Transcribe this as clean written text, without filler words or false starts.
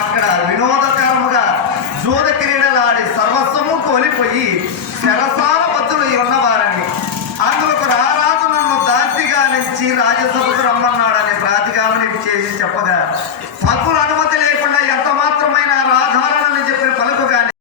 అక్కడ వినోదకరముగా జూద క్రీడలాడి సర్వస్వము కోల్పోయి శరసాల బద్దులు ఉన్నవారని అందుకు రారాజు నన్ను దాసిగా నుంచి రాజ్యసభకు రమ్మన్నాడు.